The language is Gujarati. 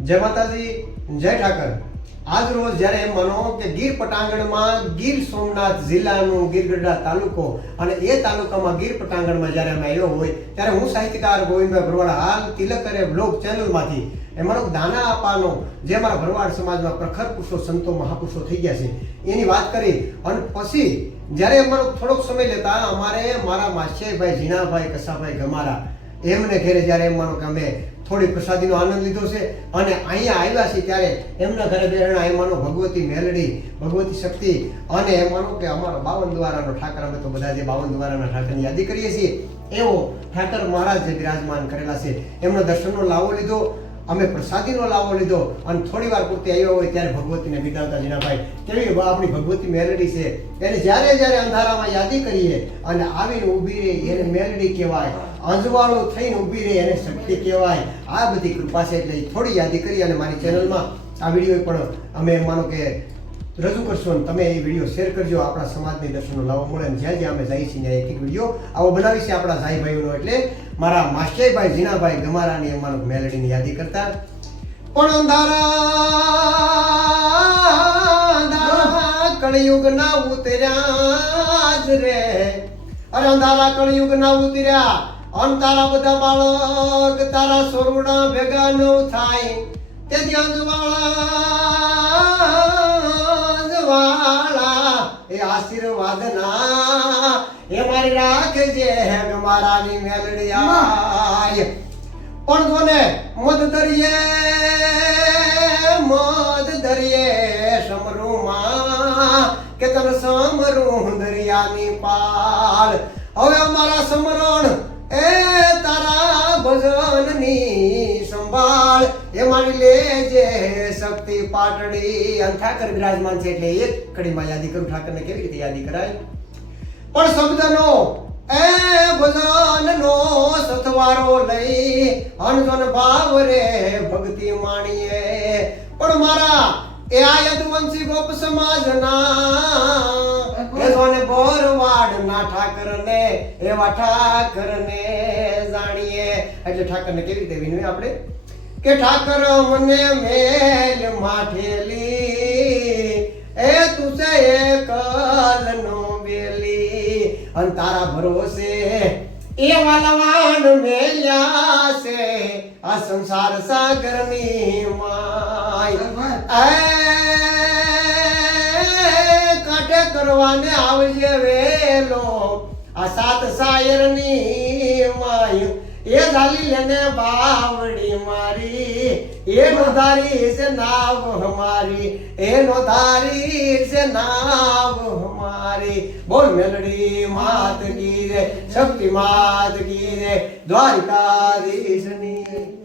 જય માતાજી, જય ઠાકર. આજ રોજ જ્યારે એમ માનો કે ગીર પટાંગણમાં ગીર સોમનાથ જિલ્લાનું ગીરગઢડા તાલુકો અને એ તાલુકામાં ગીર પટાંગણમાં જ્યારે અમે આવ્યો હોય, ત્યારે હું સાહિત્યકાર ગોવિંદભાઈ ભરવાડ હાલ તિલકરે બ્લોગ ચેનલમાંથી એમાં દાના આપવાનો જે અમારા ભરવાડ સમાજમાં પ્રખર પુરુષો, સંતો, મહાપુરુષો થઈ ગયા છે, એની વાત કરી અને પછી જ્યારે અમારો થોડોક સમય લેતા અમારે મારા માસ્યભાઈ ઝીણાભાઈ, કસાભાઈ ગમારા, એમને ઘેરે જ્યારે એમ માનો કે અમે થોડી પ્રસાદીનો આનંદ લીધો છે. અને અહીંયા આવ્યા છે ત્યારે એમના ઘરે બેરણા એમ માનો ભગવતી મેલડી, ભગવતી શક્તિ અને એમાંનો માનો કે અમારો બાવન દ્વારાનો ઠાકર. અમે તો બધા જે બાવન દ્વારાના ઠાકરની યાદી કરીએ છીએ. એવો ઠાકર મહારાજ જે બિરાજમાન કરેલા છે. એમનો દર્શનનો લાવો લીધો, અમે પ્રસાદીનો લાવો લીધો અને થોડી વાર પૂરતી આવ્યો હોય ત્યારે ભગવતીને બિતાવતા જીનાભાઈ, કેવી આપણી ભગવતી મેલડી છે. એને જ્યારે જ્યારે અંધારામાં યાદી કરીએ અને આવીને ઊભી રહી, એને મેલડી કહેવાય. અંજવાળો થઈને ઊભી રહી એને શક્તિ કહેવાય. આ બધી કૃપા છે એટલે થોડી યાદી કરી અને મારી ચેનલમાં આ વીડિયો પણ અમે માનો કે રજૂ કરશો અને તમે એ વીડિયો શેર કરજો, આપણા સમાજની દર્શનનો લાવો મળે અને જ્યાં જ્યાં અમે જઈએ છીએ ત્યાં એક એક વીડિયો આવો બનાવી છે આપણા સાઈ ભાઈઓનો. એટલે મારા માસ્ટરભાઈ જીનાભાઈ ગમારાની અમારો મેલેડીની યાદી કરતા. પણ અંધારા કળિયુગ ના ઉતર્યા અરે અંધારા કળયુગ ના ઉતર્યા. અન તારા બધા બાળક તારા સોરવડા ભેગા ન થાય. તેથી અંજવાળા એ આશીર્વાદ ના. એ મારી રાખજે ગમારાની મારાની મેલડિયા પણ કોને મદ દરિયે મદ દરિયે સમરૂમાં, કે તને સમરું દરિયાની પાળ. હવે અમારા સમરણ માની લેજે શક્તિ પાટડી. અને ઠાકર બિરાજમાન છે એટલે એક કડીમાં યાદી કરું ઠાકરને કેવી રીતે યાદી કરાય? પણ શબ્દનો એ ભજનનો સથવારો લઈ અનજન ભાવ રે ભક્તિ માણીએ. પણ મારા એ આ યદુવંશી ગોપ સમાજના. ના સોને બોરવાડ ના ઠાકરને એવા ઠાકરને જાણીએ. એટલે ઠાકરને કેવી રીતે વિનવે આપણે? કે ઠાકર મને મેલ માઠેલી એ તુસે એકલ નો બેલી. અને તારા ભરોસે એ વાલવાન મેલ્યા છે આ સંસાર સાગરની માય. એ કાંઠે કરવાને આવજે વેલો. આ સાત શાયરની માય. એ ઝાલી લેને બાવડી મારી, એ નોધારી છે નાવ હમારી એ નોધારી છે નાવ હમારી બોલ મેલડી માત કી રે શક્તિ માત કી રે દ્વારિકાધીશની.